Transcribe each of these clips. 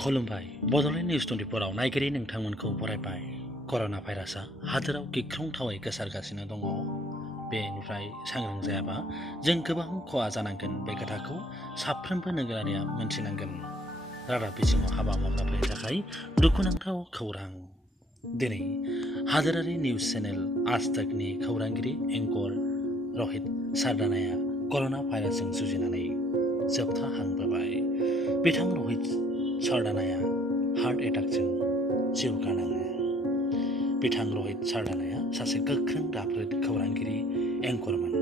खुलुमबाय बड'लेण्ड निउस 24 आव नायगिरि नोंथांमोनखौ बरायबाय। कर'ना भाइरासआ हादोराव गिख्रंथावै गोसारगासिनो दङ। बेनिफ्राय सांग्रां जायाबा जों गोबां खहा जानांगोन। बे खोथाखौ साफ्रोमबो नोगोरारिया मोनथिनांगोन। रादाब बिजोङाव हाबा मावग्राफोरनि थाखाय दुखुनांथाव खौरां। दिनै हादोरारि निउस चेनेल आज तकनि खौरांगिरि एंकर रहित सारदानाया कर'ना भाइरासजों जुजिनानै जोबथाहांबोबाय। बिथां रहित सारदानाया हार्ट एटाकजों जिउ गारनाङो। बिथां रहित सारदानाया सासे गोख्रों राफोद खौरांगिरि एंकरमोन।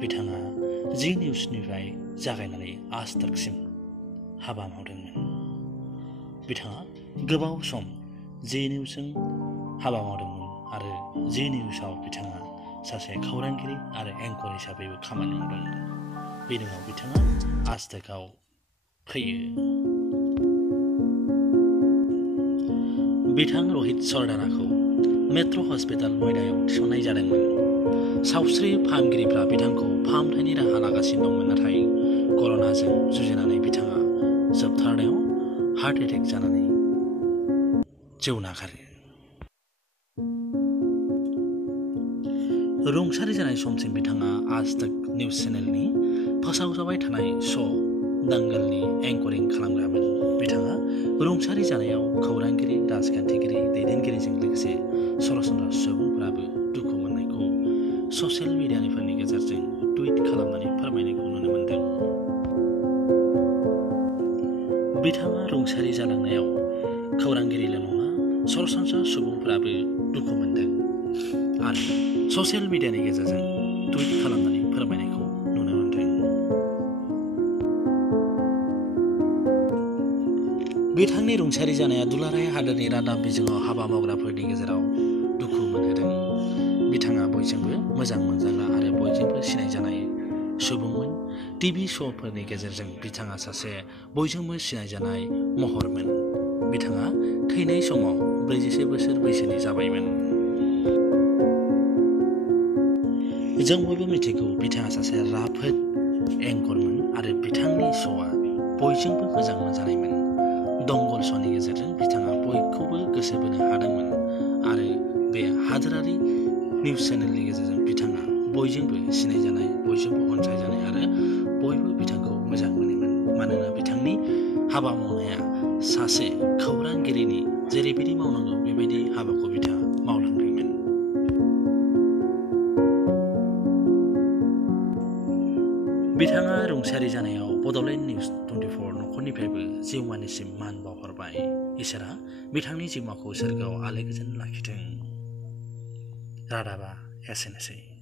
बिथाङा जी निउसनिफ्राय जागायनानै आज तकसिम हाबा मावदोंमोन। बिथाङा गोबाव सम जी निउसजों हाबा मावदोंमोन आरो जी निउसआव बिथाङा सासे खौरांगिरि आरो एंकर हिसाबैबो खामानि मावदोंमोन। बेनि उनाव बिथाङा आज तकआव फैयो। बिथां रहित सारदानाखौ मेट्र' हस्पिटाल नयडायाव थिसननाय जादोंमोन। सावस्रि फाहामगिरिफ्रा बिथांखौ फाहामथायनि राहा लागासिनो दंमोन, नाथाय कर'नाजों जुजिनानै बिथाङा जोबथारनायाव हार्ट एटेक जानानै जिउ नागारो। रुंसारि जानाय समसिम बिथाङा आज तक निउस चेनेलनि फोसावजाबाय थानाय श' दंगलनि एंकरिं खालामग्रामोन। बिथाङा रुंसारि जानायाव खौरांगिरि, राजखान्थिगिरि, दैदेनगिरिजों लोगोसे सरासनस्रा सुबुंफोराबो दुखु मोननायखौ ससियेल मिडियाफोरनि गेजेरजों टुइट खालामनानै फोरमायनायखौ नुनो मोन्दों। बिथाङा रुंसारि जालांनायाव खौरांगिरिल' नङा, सरासनस्रा सुबुंफोराबो दुखु मोन्दों आरो ससियेल मिडियानि गेजेरजों टुइट खालामनानै फोरमायनायखौ नुनो मोन्दों। बिथांनि रुंसारि जानाया दुलाराय हादोरनि रादाब बिजोङाव हाबा मावग्राफोरनि गेजेराव दुखु मोनहोदों। बिथाङा बयजोंबो मोजां मोनजाग्रा आरो बयजोंबो सिनायजानाय सुबुंमोन। टिभि श'फोरनि गेजेरजों बिथाङा सासे बयजोंबो सिनायजानाय महरमोन। बिथाङा थैनाय समाव 41 बोसोर बैसोनि जाबायमोन। जों बयबो मिथिगौ बिथाङा सासे राफोद एंकरमोन आरो बिथांनि श'आ बयजोंबो मोजां मोनजानायमोन। दंगल श'नि गेजेरजों बिथाङा बयखौबो गोसो बोनो हादोंमोन आरो बे हादोरारि निउस चेनेलनि गेजेरजों बिथाङा बयजोंबो सिनायजानाय, बयजोंबो अनसायजानाय आरो बयबो बिथांखौ मोजां मोनोमोन। मानोना बिथांनि हाबा मावनाया सासे खौरांगिरिनि जेरैबायदि मावनांगौ बेबायदि हाबाखौ बिथाङा मावलांदोंमोन। बिथाङा रुंसारि जानायाव बड'लेण्ड निउस 24 नखरनिफ्रायबो जिउमानिसिम मान बावहरबाय। इसोरा बिथांनि जिउमाखौ सोरगोआव आलो गोजोन लाखिथों। रादाबा एसेनोसै।